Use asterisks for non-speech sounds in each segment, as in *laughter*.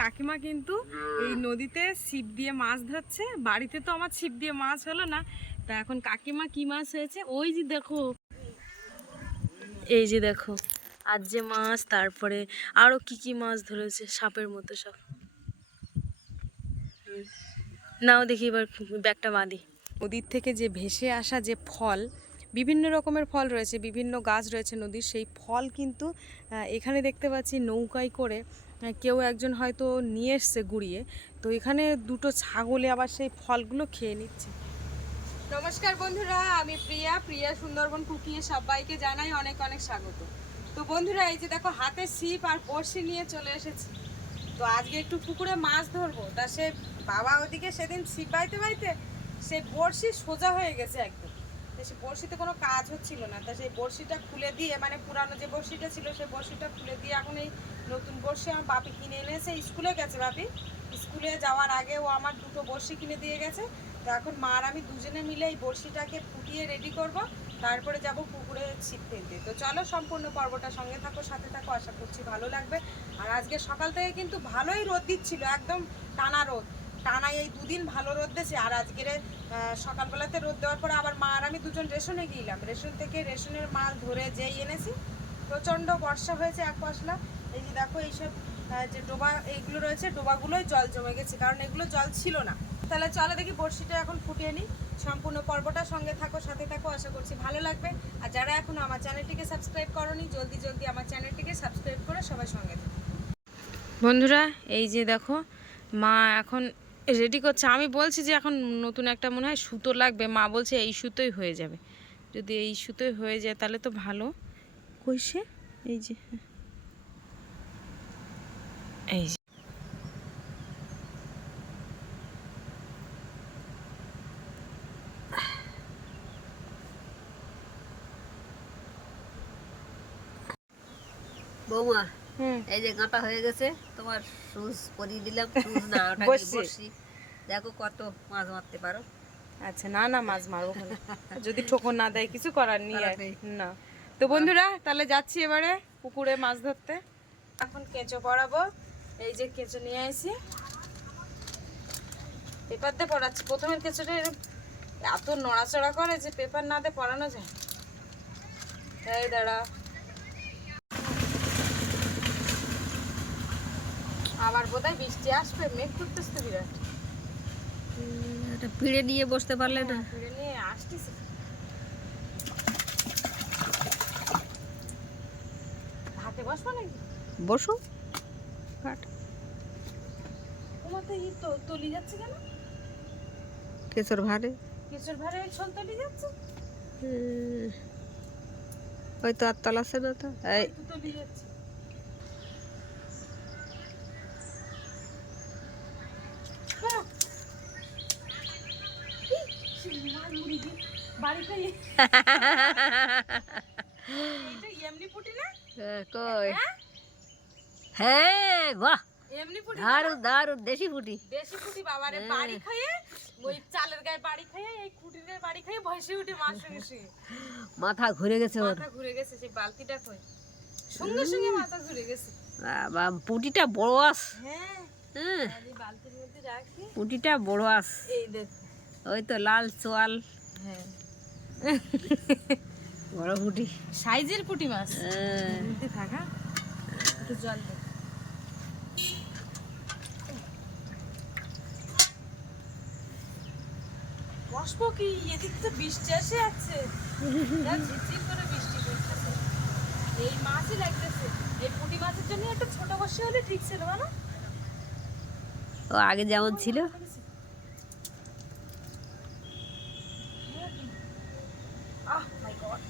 কাকিমা কিন্তু এই নদীতে ছিপ দিয়ে মাছ ধরছে। বাড়িতে তো আমার ছিপ দিয়ে মাছ হলো না। তা এখন কাকিমা কি মাছ হয়েছে? ওই যে দেখো। এই যে দেখো আজ যে মাছ তারপরে আরও কি কি মাছ ধরেছে সাপের মতো সব। নাও দেখি এবার ব্যাগটা বাঁধি। নদীর থেকে যে ভেসে আসা যে ফল বিভিন্ন রকমের ফল রয়েছে বিভিন্ন গাছ রয়েছে নদীর সেই ফল কিন্তু এখানে দেখতে পাচ্ছি নৌকায় করে কেউ একজন হয়তো নিয়ে এসছে গুড়িয়ে। তো এখানে দুটো ছাগলে আবার সেই ফলগুলো খেয়ে নিচ্ছে। নমস্কার বন্ধুরা, আমি প্রিয়া। প্রিয়া সুন্দরবন কুকিয়ে সবাইকে জানাই অনেক অনেক স্বাগত। তো বন্ধুরা, এই যে দেখো, হাতে ছিপ আর বড়শি নিয়ে চলে এসেছি। তো আজকে একটু পুকুরে মাছ ধরবো। তা সে বাবা ওদিকে সেদিন ছিপ বাইতে বাইতে সেই বড়শি সোজা হয়ে গেছে একদম। সেই বড়শিতে কোনো কাজ হচ্ছিল না। তা সেই বড়শিটা খুলে দিয়ে মানে পুরানো যে বড়শিটা ছিল সেই বড়শিটা খুলে দিয়ে এখন এই নতুন বড়শি আমার বাপি কিনে এনেছে, স্কুলে গেছে বাপি। স্কুলে যাওয়ার আগে ও আমার দুটো বড়শি কিনে দিয়ে গেছে। তো এখন মা আর আমি দুজনে মিলে এই বড়শিটাকে ফুটিয়ে রেডি করব। তারপরে যাব পুকুরে ছিপ ফেলতে। তো চলো সম্পূর্ণ পর্বটা সঙ্গে থাকো, সাথে থাকো, আশা করছি ভালো লাগবে। আর আজকে সকাল থেকে কিন্তু ভালোই রোদ দিচ্ছিল, একদম টানা রোদ। টানা এই দুদিন ভালো রোদ দিয়েছে। আর আজকের সকালবেলাতে রোদ দেওয়ার পরে আবার মা আর আমি দুজন রেশনে গিয়েলাম রেশন থেকে রেশনের মাল ধরে যেই এনেছি। প্রচণ্ড বর্ষা হয়েছে এক পশলা। এই যে দেখো এইসব যে ডোবা, এইগুলো রয়েছে, ডোবাগুলোই জল জমে গেছে, কারণ এগুলো জল ছিল না। তাহলে চলো দেখি বড়শিটা এখন ফুটিয়ে নিই। সম্পূর্ণ পর্বটা সঙ্গে থাকো, সাথে থাকো, আশা করছি ভালো লাগবে। আর যারা এখনও আমার চ্যানেলটিকে সাবস্ক্রাইব করনি, জলদি জলদি আমার চ্যানেলটিকে সাবস্ক্রাইব করে সবাই সঙ্গে থাকো। বন্ধুরা, এই যে দেখো, মা এখন রেডি করছে। আমি বলছি যে এখন নতুন একটা মনে হয় সুতো লাগবে। মা বলছে এই সুতোই হয়ে যাবে। যদি এই সুতোই হয়ে যায় তাহলে তো ভালো। কইসে এই যে এই যে। বৌমা এই যে গাঁটা হয়ে গেছে তোমার সুজ পরিয়ে দিলাম সুজ না *laughs* ওটা বসি। দেখো কত মাছ মারতে পারো। আচ্ছা না না মাছ মারবো? *laughs* যদি ঠোকর না দেয় কিছু করার নেই আর। করার নেই। না। তো বন্ধুরা তাহলে যাচ্ছি এবারে পুকুরে মাছ ধরতে। এখন কেঁচো পড়াবো। এই যে কেঁচো নিয়ে আসি পেপার দিয়ে পড়াচ্ছি। প্রথমের কেঁচোটা এত নড়াচড়া করে যে পেপার না দিয়ে পড়ানো যায়। এই দাঁড়া আবার বোধহয় বৃষ্টি আসবে মেঘ করতেছে বিরাট। এটা পিড়ে নিয়ে বসতে পারলে না? ফিরে নিয়ে আসতেছে। হাতে বসবো নাকি? বসো। কাট তোমার ই তো তলি যাচ্ছে কেন? কেশর ভাড়ে। কেঁচুর ভারে ওই ছল তলি যাচ্ছে? ওই তো আর তলাছে না তো। এই তলি যাচ্ছে। হ্যাঁ। বাড়ি *laughs* এমনি পুটি না? হ্যাঁ, কই? হ্যাঁ? হ্যাঁ বাহ। এমনি দেশি ফুটি। দেশি বাবারে হ্যাঁ। বাড়ি খাইয়ে ওই চালের গায়ে বাড়ি খাইয়ে এই গায়ে বাড়ি খাইয়ে ভয়সে উঠে মার সঙ্গে সঙ্গে মাথা ঘুরে গেছে ওর। মাথা ঘুরে গেছে সেই বালতিটা কই? সঙ্গে সঙ্গে মাথা ঘুরে গেছে। বাবা, পুটিটা বড় আস হ্যাঁ। হ্যাঁ। বালতির মধ্যে রাখি। পুটিটা বড় আস এই দেখ। ওই তো লাল চোয়াল। হ্যাঁ। বড় পুটি। সাইজের পুঁটি মাছ। হ্যাঁ। থাকা। একটু জল দে বসবো কি? এদিক তো বৃষ্টি আসে আছে ঝিরঝির করে বৃষ্টি পড়তেছে। এই মাছই লাগতেছে। এই পুঁটি মাছের জন্য একটা ছোট বসে হলে ঠিক ছিল না ও আগে যেমন ছিল আহ মাই গড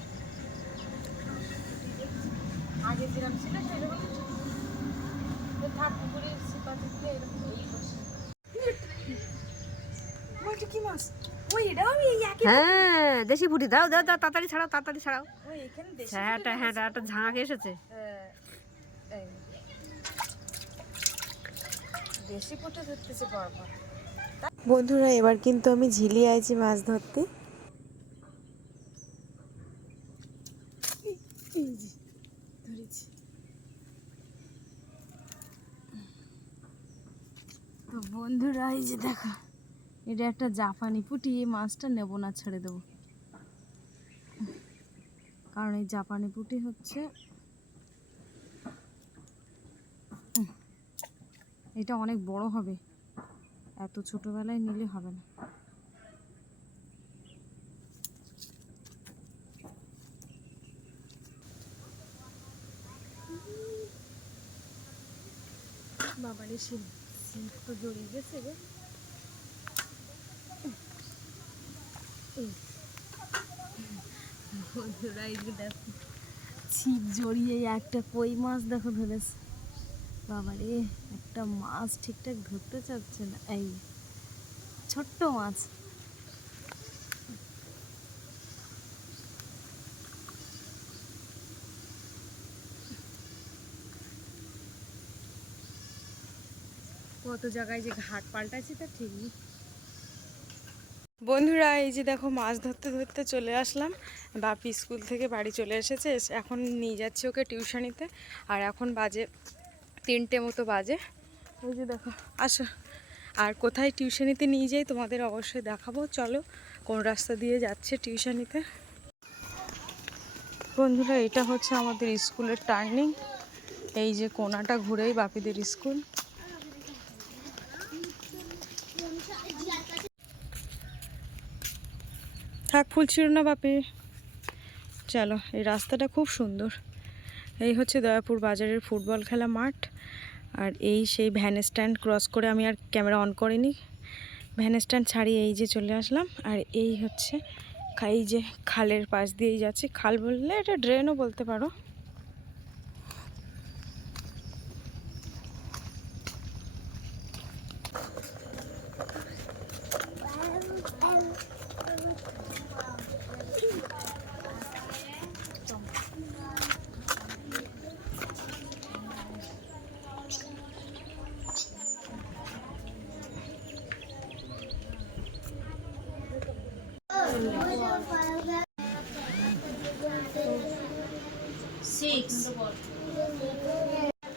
আগে যেরকম ছিল সেরকম তো থাক পুকুরে সিপাতে দিয়ে এরকম এই বসে ওইটা কি মাছ ওই এটাও আমি এই একই হ্যাঁ দেশি ফুটি দাও দাও দাও তাড়াতাড়ি ছাড়াও তাড়াতাড়ি ছাড়াও। ওই এখানে দেশি হ্যাঁ হ্যাঁ একটা ঝাঁক এসেছে। হ্যাঁ, দেশি পুঁটে ধরতেছে পরপর বন্ধুরা এবার কিন্তু আমি ঝিলি আইছি মাছ ধরতে। ধরেছি তো বন্ধুরা এই যে দেখো এটা একটা জাপানি পুটি এই মাছটা নেব না ছেড়ে দেবো। কারণ এই জাপানি পুটি হচ্ছে এটা অনেক বড় হবে। এত ছোটবেলায় নিলে হবে না। বাবারে জড়িয়ে গেছে গো। ছিপ জড়িয়ে একটা কই মাছ দেখো ধরেছে। বাবারে, একটা মাছ ঠিকঠাক ধরতে চাচ্ছে না। এই ছোট্ট মাছ। কত জায়গায় যে ঘাট পাল্টাচ্ছে তা ঠিক নেই। বন্ধুরা, এই যে দেখো মাছ ধরতে ধরতে চলে আসলাম। বাপি স্কুল থেকে বাড়ি চলে এসেছে। এস- এখন নিয়ে যাচ্ছি ওকে টিউশনিতে আর এখন বাজে তিনটে মতো বাজে। ওই যে দেখো, আসো। আর কোথায় টিউশনিতে নিয়ে যাই তোমাদের অবশ্যই দেখাবো। চলো, কোন রাস্তা দিয়ে যাচ্ছে টিউশনিতে বন্ধুরা, এটা হচ্ছে আমাদের স্কুলের টার্নিং এই যে কোনাটা ঘুরেই বাপিদের স্কুল। থাক, ফুল ছিল না বাপে। চলো, এই রাস্তাটা খুব সুন্দর। এই হচ্ছে দয়াপুর বাজারের ফুটবল খেলা মাঠ। আর এই সেই ভ্যান স্ট্যান্ড ক্রস করে আমি আর ক্যামেরা অন করিনি। ভ্যান স্ট্যান্ড ছাড়িয়ে এই যে চলে আসলাম। আর এই হচ্ছে এই যে খালের পাশ দিয়েই যাচ্ছি। খাল বললে এটা ড্রেনও বলতে পারো।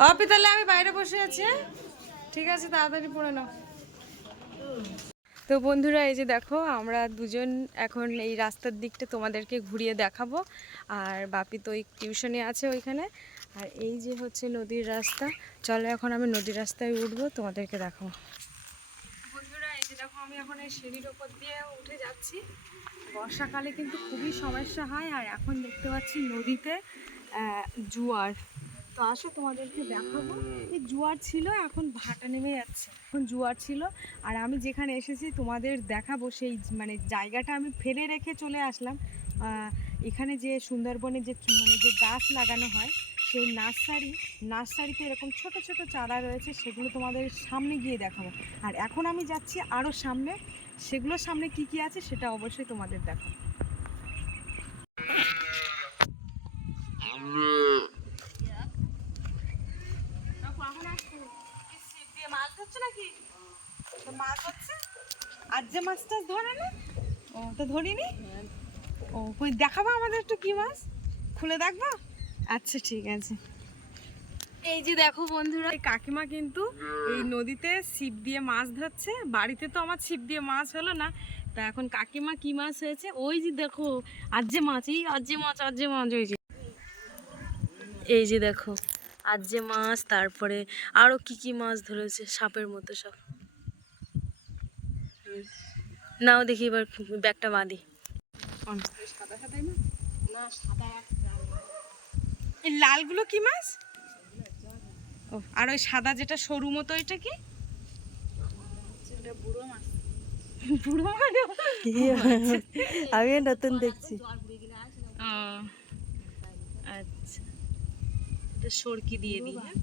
অপি, তাহলে আমি বাইরে বসে আছি হ্যাঁ? ঠিক আছে, তাড়াতাড়ি পড়ে নাও। তো বন্ধুরা, এই যে দেখো, আমরা দুজন এখন এই রাস্তার দিকটা তোমাদেরকে ঘুরিয়ে দেখাবো। আর বাপি তো টিউশনে আছে ওইখানে। আর এই যে হচ্ছে নদীর রাস্তা। চলো, এখন আমি নদীর রাস্তায় উঠবো, তোমাদেরকে দেখাবো। বন্ধুরা, এই যে দেখো, আমি এখন এই সিঁড়ির ওপর দিয়ে উঠে যাচ্ছি। বর্ষাকালে কিন্তু খুবই সমস্যা হয়, আর এখন দেখতে পাচ্ছি নদীতে জোয়ার। তো আসো তোমাদেরকে দেখাবো। এই জোয়ার ছিল এখন ভাটা নেমে যাচ্ছে। এখন জোয়ার ছিল আর আমি যেখানে এসেছি তোমাদের দেখাবো সেই মানে জায়গাটা আমি ফেলে রেখে চলে আসলাম। এখানে যে সুন্দরবনে যে মানে যে গাছ লাগানো হয় সেই নার্সারি নার্সারিতে এরকম ছোট ছোট চারা রয়েছে সেগুলো তোমাদের সামনে গিয়ে দেখাবো। আর এখন আমি যাচ্ছি আরও সামনে সেগুলোর সামনে কি কি আছে সেটা অবশ্যই তোমাদের দেখাবো। ধরছে নাকি? তো মাছ হচ্ছে আর যে মাছটা ধরে না ও তো ধরিনি। ও, কই দেখাবো আমাদের একটু কি মাছ? খুলে দেখব? আচ্ছা ঠিক আছে। এই যে দেখো বন্ধুরা কাকিমা কিন্তু এই নদীতে ছিপ দিয়ে মাছ ধরছে। বাড়িতে তো আমার ছিপ দিয়ে মাছ হলো না। তা এখন কাকিমা কি মাছ হয়েছে? ওই যে দেখো আর যে মাছ, এই আর যে মাছ আর যে মাছ, ওই যে। এই যে দেখো আর যে মাছ তারপরে আরও কি কি মাছ ধরেছে সাপের মতো সব। হুম। নাও দেখি এবার ব্যাগটা বাঁধি। এই লালগুলো কি মাছ? ও আর ওই সাদা যেটা সরু মতো এটা কি? বুড়ো মাছ? আমি নতুন দেখছি। ও আচ্ছা। এটা সরকি দিয়ে দিই হ্যাঁ?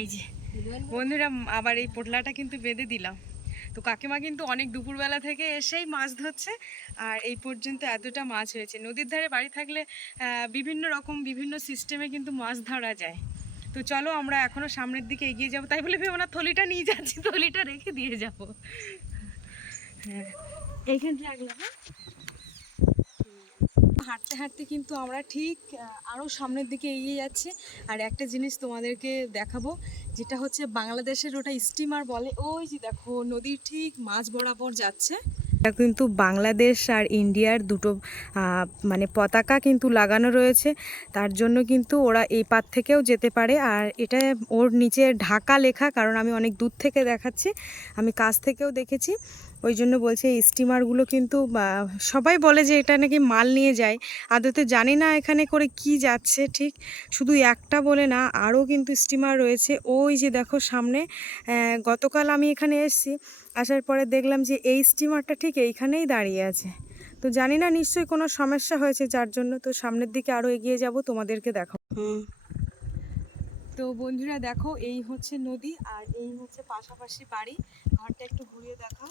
এই যে, বন্ধুরা, আবার এই পোটলাটা কিন্তু বেঁধে দিলাম। তো কাকিমা কিন্তু অনেক দুপুরবেলা থেকে এসেই মাছ ধরছে, আর এই পর্যন্ত এতটা মাছ হয়েছে। নদীর ধারে বাড়ি থাকলে বিভিন্ন রকম, বিভিন্ন সিস্টেমে কিন্তু মাছ ধরা যায়। তো চলো আমরা এখনও সামনের দিকে এগিয়ে যাব। তাই বলে ভেবো না, থলিটা নিয়ে যাচ্ছি, থলিটা রেখে দিয়ে যাব। হ্যাঁ এইখানটা রাখলাম হ্যাঁ? হাঁটতে হাঁটতে কিন্তু আমরা ঠিক আরও সামনের দিকে এগিয়ে যাচ্ছি। আর একটা জিনিস তোমাদেরকে দেখাবো, যেটা হচ্ছে বাংলাদেশের ওটা স্টিমার বলে। ওই যে দেখো, নদীর ঠিক মাঝ বরাবর যাচ্ছে। এটা কিন্তু বাংলাদেশ আর ইন্ডিয়ার দুটো মানে পতাকা কিন্তু লাগানো রয়েছে। তার জন্য কিন্তু ওরা এই পার থেকেও যেতে পারে। আর এটা ওর নিচে ঢাকা লেখা, কারণ আমি অনেক দূর থেকে দেখাচ্ছি। আমি কাছ থেকেও দেখেছি। ওই জন্য বলছে এই স্টিমারগুলো কিন্তু সবাই বলে যে এটা নাকি মাল নিয়ে যায়। আদতে জানি না এখানে করে কি যাচ্ছে ঠিক। শুধু একটা বলে না আরও কিন্তু স্টিমার রয়েছে। ওই যে দেখো সামনে গতকাল আমি এখানে এসেছি আসার পরে দেখলাম যে এই স্টিমারটা ঠিক এইখানেই দাঁড়িয়ে আছে। তো জানি না নিশ্চয়ই কোনো সমস্যা হয়েছে যার জন্য। তো সামনের দিকে আরও এগিয়ে যাব তোমাদেরকে দেখো তো বন্ধুরা দেখো এই হচ্ছে নদী আর এই হচ্ছে পাশাপাশি বাড়ি। ঘরটা একটু ঘুরিয়ে দেখাও।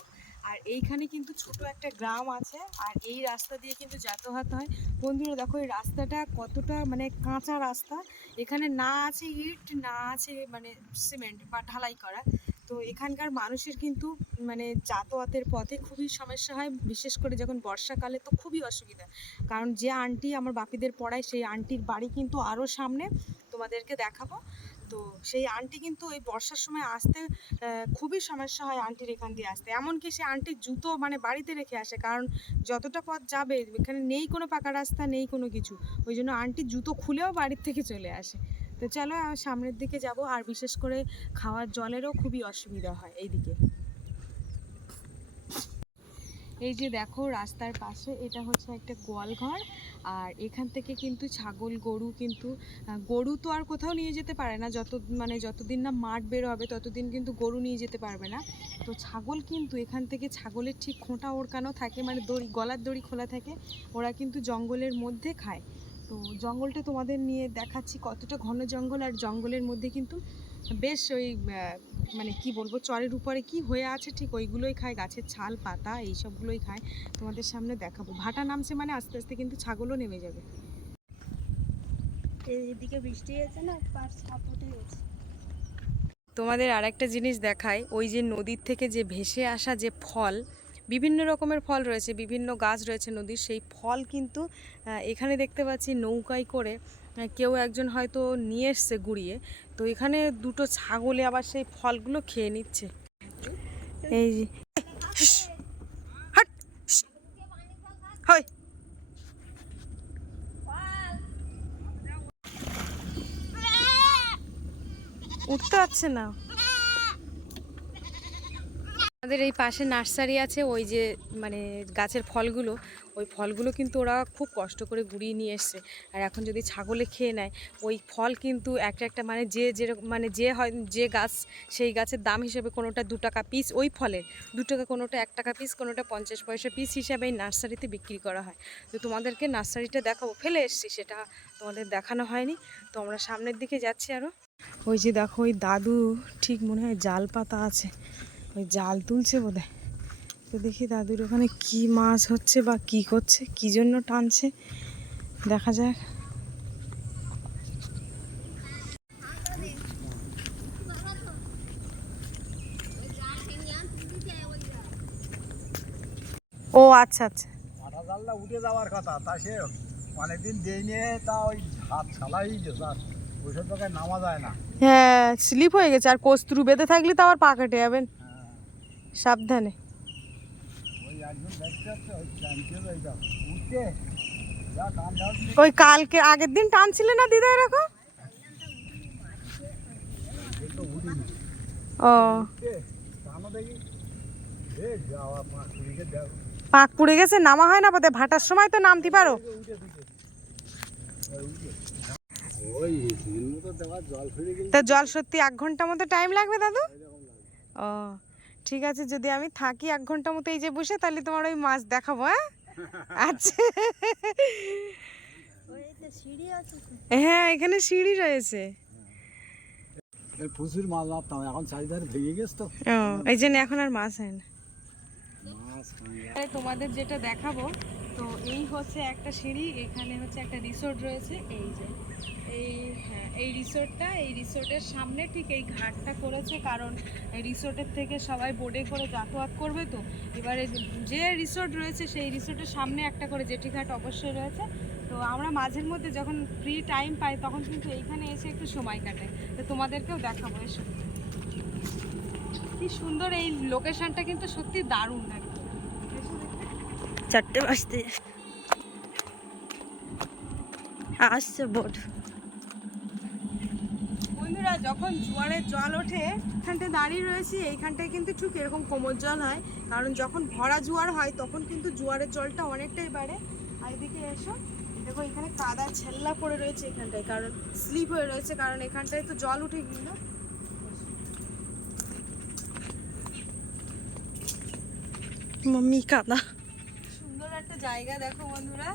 আর এইখানে কিন্তু ছোট একটা গ্রাম আছে, আর এই রাস্তা দিয়ে কিন্তু যাতায়াত হয়। বন্ধুরা, দেখো এই রাস্তাটা কতটা মানে কাঁচা রাস্তা। এখানে না আছে ইট, না আছে মানে সিমেন্ট বা ঢালাই করা। তো এখানকার মানুষের কিন্তু মানে যাতায়াতের পথে খুবই সমস্যা হয়, বিশেষ করে যখন বর্ষাকালে তো খুবই অসুবিধা। কারণ যে আন্টি আমার বাপিদের পড়ায়, সেই আন্টির বাড়ি কিন্তু আরও সামনে। তোমাদেরকে দেখাবো। তো সেই আন্টি কিন্তু ওই বর্ষার সময় আসতে খুবই সমস্যা হয় আন্টির এখান দিয়ে আসতে। এমনকি সে আন্টির জুতো মানে বাড়িতে রেখে আসে, কারণ যতটা পথ যাবে, এখানে নেই কোনো পাকা রাস্তা, নেই কোনো কিছু। ওই জন্য আন্টির জুতো খুলেও বাড়ির থেকে চলে আসে। তো চলো, সামনের দিকে যাব, আর বিশেষ করে খাওয়ার জলেরও খুবই অসুবিধা হয় এইদিকে। এই যে দেখো রাস্তার পাশে, এটা হচ্ছে একটা গোয়াল ঘর আর এখান থেকে কিন্তু ছাগল, গরু কিন্তু গরু তো আর কোথাও নিয়ে যেতে পারে না। যত মানে যতদিন না মাঠ বের হবে, ততদিন কিন্তু গরু নিয়ে যেতে পারবে না। তো ছাগল কিন্তু এখান থেকে ছাগলের ঠিক খোঁটা ওড়কানো থাকে মানে দড়ি, গলার দড়ি খোলা থাকে। ওরা কিন্তু জঙ্গলের মধ্যে খায়। তো জঙ্গলটা তোমাদের নিয়ে দেখাচ্ছি কতটা ঘন জঙ্গল, আর জঙ্গলের মধ্যে কিন্তু বেশ ওই মানে কি বলব চরের উপরে কি হয়ে আছে ঠিক ওইগুলোই খায় গাছের ছাল পাতা এই সবগুলোই খায়। তোমাদের সামনে দেখাবো। ভাটা নামছে মানে আস্তে আস্তে কিন্তু ছাগলও নেমে যাবে। এদিকে বৃষ্টি হয়েছে না পার তোমাদের আরেকটা জিনিস দেখায় ওই যে নদীর থেকে যে ভেসে আসা যে ফল বিভিন্ন রকমের ফল রয়েছে বিভিন্ন গাছ রয়েছে নদীর সেই ফল কিন্তু এখানে দেখতে পাচ্ছি নৌকায় করে কেউ একজন হয়তো নিয়ে এসছে গুড়িয়ে। তো এখানে দুটো ছাগলে আবার সেই ফলগুলো খেয়ে নিচ্ছে। এই যে উঠতে পারছে না। আমাদের এই পাশে নার্সারি আছে, ওই যে মানে গাছের ফলগুলো, ওই ফলগুলো কিন্তু ওরা খুব কষ্ট করে গুড়িয়ে নিয়ে এসছে। আর এখন যদি ছাগলে খেয়ে নেয়, ওই ফল কিন্তু একটা একটা মানে যে যেরকম মানে যে হয়, যে গাছ সেই গাছের দাম হিসেবে কোনোটা দু টাকা পিস ওই ফলের, দু টাকা কোনোটা এক টাকা পিস কোনোটা পঞ্চাশ পয়সা পিস হিসাবে এই নার্সারিতে বিক্রি করা হয়। তো তোমাদেরকে নার্সারিটা দেখাবো, ফেলে এসছি, সেটা তোমাদের দেখানো হয়নি। তো আমরা সামনের দিকে যাচ্ছি আরও ওই যে দেখো, ওই দাদু ঠিক মনে হয় জাল পাতা আছে। ওই জাল তুলছে বোধহয়। তো দেখি দাদুর ওখানে কি মাছ হচ্ছে বা কি করছে কি জন্য টানছে দেখা যাক। ও আচ্ছা আচ্ছা। আটা জালটা উঠে যাওয়ার কথা তা সে অনেকদিন দেই নিয়ে তা ওই হাত ছালাই আর ওইসব জায়গায় নামা যায় না। হ্যাঁ স্লিপ হয়ে গেছে আর কস্তুরু বেঁধে থাকলে তো আবার পা কেটে যাবেন। সাবধানে। ওই কালকে, আগের দিন টানছিলে না দিদা এরকম? ও। পাক পুড়ে গেছে, নামা হয় না বোধহয়? ভাটার সময় তো নামতে পারো। তা জল সত্যি এক ঘণ্টা মতো টাইম লাগবে দাদু? ও। ঠিক আছে যদি আমি থাকি এক ঘণ্টা মতো এই যে বসে তাহলে তোমার ওই মাছ দেখাবো হ্যাঁ? *laughs* আচ্ছা। সিঁড়ি হ্যাঁ এখানে সিঁড়ি রয়েছে। প্রচুর মাছ মারতাম এখন চারিধারে ভেঙে গেছে তো। এই জন্য এখন আর মাছ হয় না। তোমাদের যেটা দেখাবো তো এই হচ্ছে একটা সিঁড়ি এখানে হচ্ছে একটা রিসোর্ট রয়েছে এই যে। এই হ্যাঁ এই রিসোর্টটা, এই রিসোর্টের সামনে ঠিক এই ঘাটটা করেছে কারণ এই রিসোর্টের থেকে সবাই বোর্ডে করে যাতায়াত করবে তো। এবারে যে রিসোর্ট রয়েছে সেই রিসোর্টের সামনে একটা করে জেটি ঘাট অবশ্যই রয়েছে। তো আমরা মাঝের মধ্যে যখন ফ্রি টাইম পাই তখন কিন্তু এইখানে এসে একটু সময় কাটাই তো তোমাদেরকেও দেখাবো, এসো। কি সুন্দর এই লোকেশনটা কিন্তু সত্যি দারুণ একদম। চারটে বাজতে। আসছে বন্ধুরা যখন জোয়ারের জল ওঠে এখানটায় দাঁড়িয়ে রয়েছি এইখানটায় কিন্তু ঠিক এরকম কোমর জল হয়। কারণ যখন ভরা জোয়ার হয় তখন কিন্তু জোয়ারের জলটা অনেকটাই বাড়ে। আর এদিকে এসো দেখো এখানে কাদা ছেল্লা পড়ে রয়েছে এখানটায় কারণ স্লিপ হয়ে রয়েছে কারণ এখানটায় তো জল উঠে গেল। মাম্মি কাদা। সুন্দর একটা জায়গা দেখো বন্ধুরা।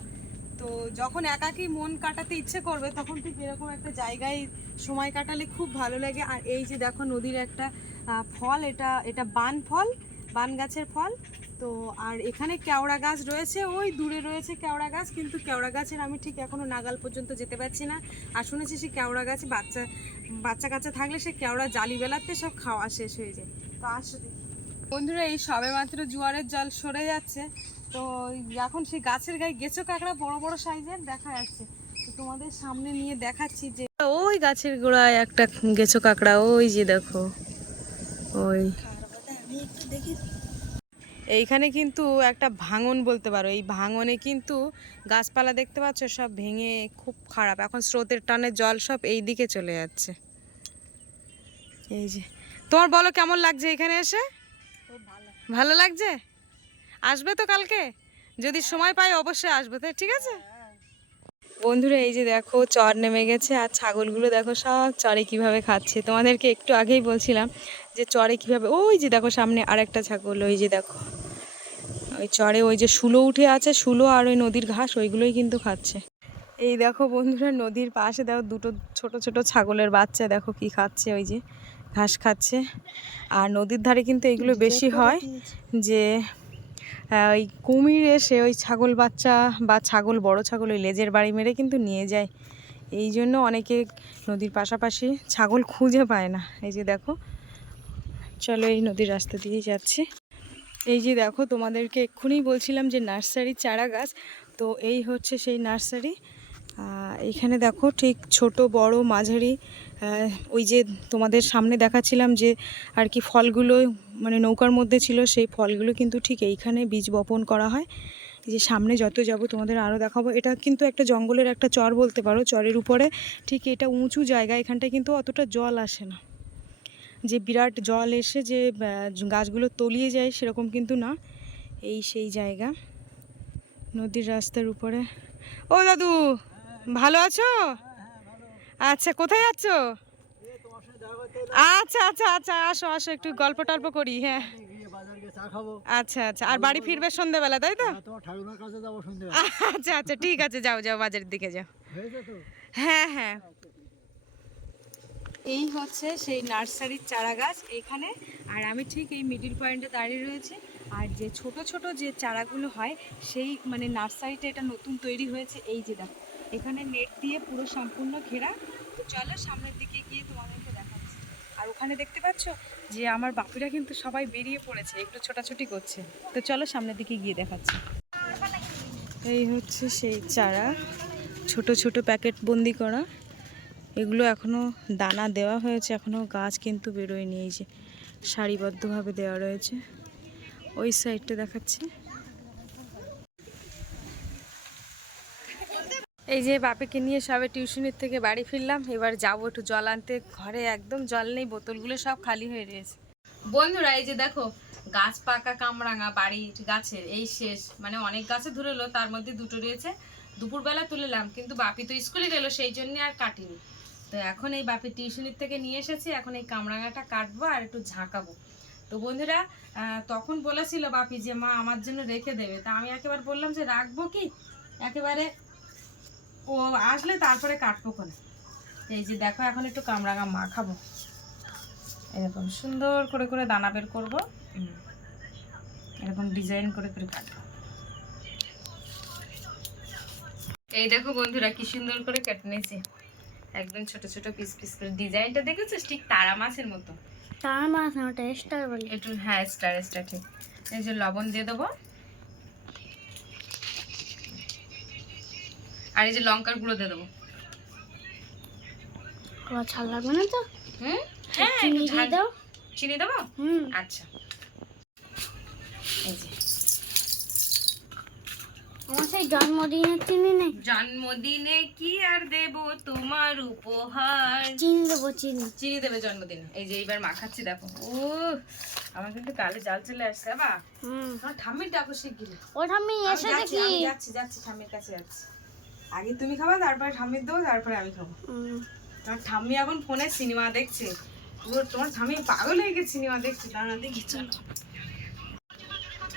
তো যখন একাকি মন কাটাতে ইচ্ছে করবে তখন ঠিক এরকম একটা জায়গায় সময় কাটালে খুব ভালো লাগে। আর এই যে দেখো নদীর একটা ফল, এটা এটা বান ফল, বান গাছের ফল। তো আর এখানে কেওড়া গাছ রয়েছে, ওই দূরে রয়েছে কেওড়া গাছ, কিন্তু কেওড়া গাছের আমি ঠিক এখনও নাগাল পর্যন্ত যেতে পারছি না। আর শুনেছি সে কেওড়া গাছে বাচ্চা বাচ্চা কাচ্চা থাকলে সে কেওড়া জালি বেলাতে সব খাওয়া শেষ হয়ে যায়। তো আসো দেখি। বন্ধুরা, এই সবে মাত্র জোয়ারের জল সরে যাচ্ছে। তো এখন সেই গাছের গায়ে গেছো কাঁকড়া বড় বড় সাইজের? দেখা যাচ্ছে। তো তোমাদের সামনে নিয়ে দেখাচ্ছি যে ওই গাছের গোড়ায় একটা গেছো কাঁকড়া, ওই যে দেখো, ওই। এইখানে কিন্তু একটা ভাঙন বলতে পারো, এই ভাঙনে কিন্তু গাছপালা দেখতে পাচ্ছ, সব ভেঙে খুব খারাপ। এখন স্রোতের টানে জল সব এই দিকে চলে যাচ্ছে। এই যে, তোমার বলো কেমন লাগছে এখানে এসে? ভালো লাগছে? আসবে তো কালকে? যদি সময় পাই, অবশ্যই আসবে, তাই ঠিক আছে? বন্ধুরা এই যে দেখো চর নেমে গেছে আর ছাগলগুলো দেখো সব চরে কীভাবে খাচ্ছে। তোমাদেরকে একটু আগেই বলছিলাম যে চরে কীভাবে ওই যে দেখো সামনে আরেকটা ছাগল ওই যে দেখো। ওই চরে ওই যে শুলো উঠে আছে শুলো আর ওই নদীর ঘাস ওইগুলোই কিন্তু খাচ্ছে। এই দেখো বন্ধুরা নদীর পাশে দেখো দুটো ছোট ছোট ছাগলের বাচ্চা দেখো কি খাচ্ছে ওই যে ঘাস খাচ্ছে। আর নদীর ধারে কিন্তু এগুলো বেশি হয় যে ওই কুমির এসে ওই ছাগল বাচ্চা বা ছাগল বড় ছাগল ওই লেজের বাড়ি মেরে কিন্তু নিয়ে যায়। এই জন্য অনেকে নদীর পাশাপাশি ছাগল খুঁজে পায় না। এই যে দেখো চলো এই নদীর রাস্তা দিয়েই যাচ্ছি। এই যে দেখো তোমাদেরকে এক্ষুনি বলছিলাম যে নার্সারি চারা গাছ তো এই হচ্ছে সেই নার্সারি। আহ, এইখানে দেখো ঠিক ছোট বড় মাঝারি ওই যে তোমাদের সামনে দেখাচ্ছিলাম যে আর কি ফলগুলো মানে নৌকার মধ্যে ছিল, সেই ফলগুলো কিন্তু ঠিক এইখানে বীজ বপন করা হয়। যে সামনে যত যাব তোমাদের আরও দেখাবো। এটা কিন্তু একটা জঙ্গলের একটা চর বলতে পারো, চরের উপরে। ঠিক এটা উঁচু জায়গা, এখানটায় কিন্তু অতটা জল আসে না। যে বিরাট জল এসে যে গাছগুলো তলিয়ে যায় সেরকম কিন্তু না। এই সেই জায়গা। নদীর রাস্তার উপরে। ও দাদু, ভালো আছো? আচ্ছা কোথায় যাচ্ছ আচ্ছা আচ্ছা আচ্ছা আসো আসো, একটু গল্প টল্প করি হ্যাঁ। আচ্ছা আচ্ছা আর বাড়ি ফিরবে সন্ধ্যেবেলা, তাই তো? আচ্ছা আচ্ছা ঠিক আছে, যাও যাও, বাজারের দিকে যাও। হ্যাঁ হ্যাঁ। এই হচ্ছে সেই নার্সারির চারা গাছ এখানে, আর আমি ঠিক এই মিডিল পয়েন্টে দাঁড়িয়ে রয়েছে। আর যে ছোট ছোট যে চারাগুলো হয়, সেই মানে নার্সারিটা এটা নতুন তৈরি হয়েছে, এই যে দেখো। এখানে নেট দিয়ে পুরো সম্পূর্ণ ঘেরা। তো চলো সামনের দিকে গিয়ে তোমাদেরকে দেখাচ্ছি। আর ওখানে দেখতে পাচ্ছ যে আমার বাপিরা কিন্তু সবাই বেরিয়ে পড়েছে, একটু ছোটাছুটি করছে। তো চলো সামনের দিকে গিয়ে দেখাচ্ছি। এই হচ্ছে সেই চারা, ছোট ছোট প্যাকেট বন্দি করা। এগুলো এখনও দানা দেওয়া হয়েছে, এখনও গাছ কিন্তু বেরোয়নি, এই যে সারিবদ্ধভাবে দেওয়া রয়েছে। ওই সাইডটা দেখাচ্ছি। এই যে বাপেকে নিয়ে সবে টিউশনের থেকে বাড়ি ফিরলাম, এবার যাব একটু জল আনতে। ঘরে একদম জল নেই, বোতলগুলো সব খালি হয়ে রয়েছে। বন্ধুরা, এই যে দেখো, গাছ পাকা কামরাঙা বাড়ির গাছের, এই শেষ। মানে অনেক গাছে ধরেলো তার মধ্যে দুটো রয়েছে। দুপুরবেলা তুলেলাম, কিন্তু বাপি তো স্কুলে গেলো, সেই জন্য আর কাটিনি। তো এখন এই বাপি টিউশনির থেকে নিয়ে এসেছি, এখন এই কামরাঙাটা কাটবো আর একটু ঝাঁকাবো। তো বন্ধুরা তখন বলেছিল বাপি যে, মা, আমার জন্য রেখে দেবে। তা আমি একেবারে বললাম যে, রাখব কি? একেবারে ও আসলে তারপরে কাটবো কোনে এই যে দেখো এখন একটু কামরাঙা মাখাবো এরকম সুন্দর করে করে দানা বের করব। এরকম ডিজাইন করে করে কাটবো। এই দেখো বন্ধুরা কি সুন্দর করে কেটে নিয়েছি। একদম ছোট ছোট পিস পিস করে। ডিজাইনটা দেখেছিস? ঠিক তারা মাছের মতো। তারা মাছ না ওটা স্টার বলি। একটু হ্যাঁ স্টার স্টার ঠিক। এই যে লবণ দিয়ে দেবো। আর এই যে লঙ্কার গুঁড়ো দিয়ে দেবো। তোমার ছাল লাগবে না তো? হুম? হ্যাঁ একটু ঝাল- দাও। চিনি দেবো? হুম। আচ্ছা। এই যে। আমার সেই জন্মদিনের চিনি নেই। জন্মদিনে কি আর দেব তোমার উপহার? চিনি দেবো চিনি। চিনি দেবে জন্মদিনে। এই যে এইবার মাখাচ্ছি দেখো। ও আমার কিন্তু কালে জাল চলে আসছে বা হুম। ঠাম্মির ডাকো শিগগিরি এসে যাচ্ছি, দেখি। যাচ্ছি যাচ্ছি ঠাম্মির কাছে যাচ্ছি। আগে তুমি খাবা তারপরে ঠাম্মির দেবো তারপরে আমি খাব। তোমার ঠাম্মি এখন ফোনে সিনেমা দেখছে। পুরো তোমার ঠাম্মি পাগল হয়ে গেছে সিনেমা দেখছে দাঁড়া দেখি চলো।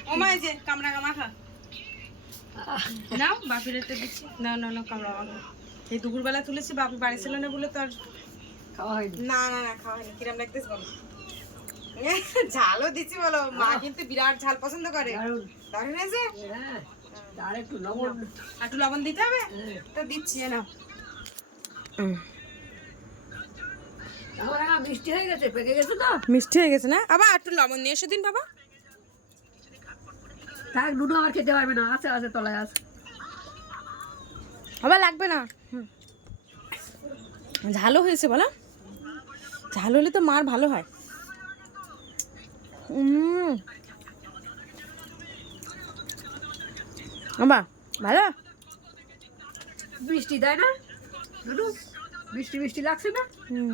ও মা এই যে কামড়া কামা খা নাও বাপির একটা দিচ্ছি। না না না কামড়া কামা এই দুপুরবেলা তুলেছি বাপি বাড়ি ছিল না বলে তো আর খাওয়া হয়নি। না না না খাওয়া হয়নি। কিরম লাগতেছে বলো। ঝালও দিচ্ছি বলো। মা কিন্তু বিরাট ঝাল পছন্দ করে। দারুণ হয়েছে? হ্যাঁ। আর একটু লবণ একটু লবণ দিতে হবে? তো দিচ্ছি না মিষ্টি হয়ে গেছে পেকে গেছে তো। মিষ্টি হয়ে গেছে না? আবার একটু লবণ নিয়ে এসে দিন বাবা। থাক আমার খেতে পারবে না। আছে আছে তলায় আছে। আবার লাগবে না। হুম। ঝালও হয়েছে বলো। ঝাল হলে তো মার ভালো হয়। উম। বাবা ভালো? বৃষ্টি তাই না? বৃষ্টি বৃষ্টি লাগছে না? হুম।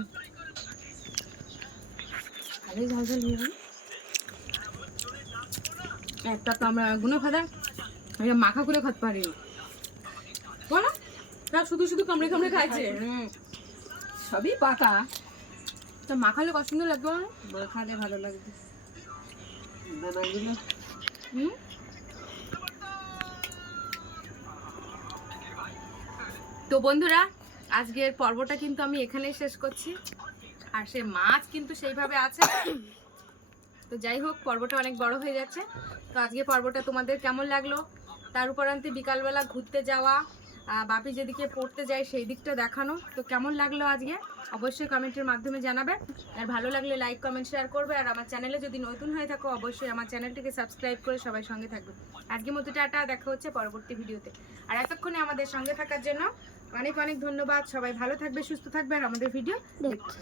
একটা তো আমরা গুনো খাদা। মাখা করে খাতে পারি। বলো তার শুধু শুধু কামড়ে কামড়ে খাইছে। সবই পাকা। তা মাখালে কত সুন্দর লাগবে? মাখালে ভালো লাগবে। দানাগুলো হুম? তো বন্ধুরা, আজকের পর্বটা কিন্তু আমি এখানেই শেষ করছি। আর সে মাছ কিন্তু সেইভাবে আছে। তো যাই হোক, পর্বটা অনেক বড় হয়ে যাচ্ছে। তো আজকে পর্বটা তোমাদের কেমন লাগল? তার উপরান্তে বিকালবেলা ঘুরতে যাওয়া বাপি যেদিকে পড়তে যায় সেই দিকটা দেখানো। তো কেমন লাগল আজকে? অবশ্যই কমেন্টের মাধ্যমে জানাবে। আর ভালো লাগলে লাইক, কমেন্ট, শেয়ার করবে। আর আমার চ্যানেলে যদি নতুন হয়ে থাকো, অবশ্যই আমার চ্যানেলটিকে সাবস্ক্রাইব করে সবাই সঙ্গে থাকবে। আজকে মতো টাটা, দেখা হচ্ছে পরবর্তী ভিডিওতে। আর এতক্ষণে আমাদের সঙ্গে থাকার জন্য অনেক অনেক ধন্যবাদ। সবাই ভালো থাকবে সুস্থ থাকবে আর আমাদের ভিডিও দেখছি